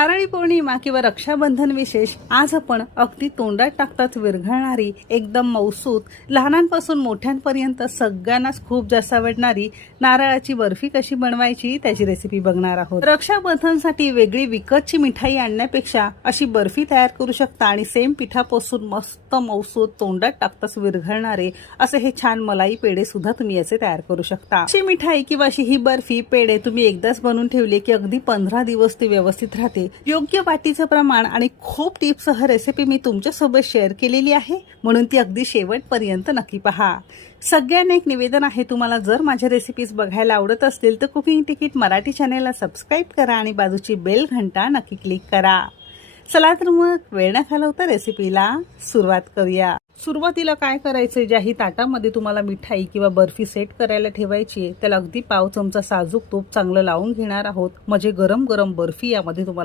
नारळी पौर्णिमा किंवा रक्षाबंधन विशेष आज आपण अगदी तोंडात टाकताच विरघळणारी, एकदम मौसूत, लहानांपासून मोठ्यांपर्यंत सगळ्यांनाच खूप जास्त आवडणारी नारळाची बर्फी कशी बनवायची त्याची रेसिपी बघणार आहोत। रक्षाबंधनसाठी वेगळी विकतची मिठाई आणण्यापेक्षा अशी बर्फी तयार करू शकता आणि सेम पिठापासून मस्त मौसूत, तोंडात टाकताच विरघळणारे असे हे छान मलाई पेढे सुद्धा तुम्ही याचे तयार करू शकता। अशी मिठाई किंवा अशी ही बर्फी पेढे तुम्ही एकदाच बनवून ठेवले की अगदी 15 दिवस ती व्यवस्थित राहते। योग्य वाटीचं प्रमाण आणि खूप टिप्ससह रेसिपी मी तुमच्यासोबत शेअर केलेली आहे, म्हणून ती अगदी शेवटपर्यंत नक्की पहा। सगळ्यांना एक निवेदन आहे, तुम्हाला जर माझ्या रेसिपीज बघायला आवडत असतील तर कुकिंग तिकीट मराठी चॅनेलला सबस्क्राईब करा आणि बाजूची बेल घंटा नक्की क्लिक करा। चला तर मग वेळ न घालवता रेसिपीला सुरुवात करूया। सुरुवातीला काय करायचंय, ज्याही ताटामध्ये तुम्हाला मिठाई किंवा बर्फी सेट करायला ठेवायची आहे त्याला अगदी पाव चमचा साजूक तूप चांगलं लावून घेणार आहोत, म्हणजे गरम गरम बर्फी यामध्ये तुम्हाला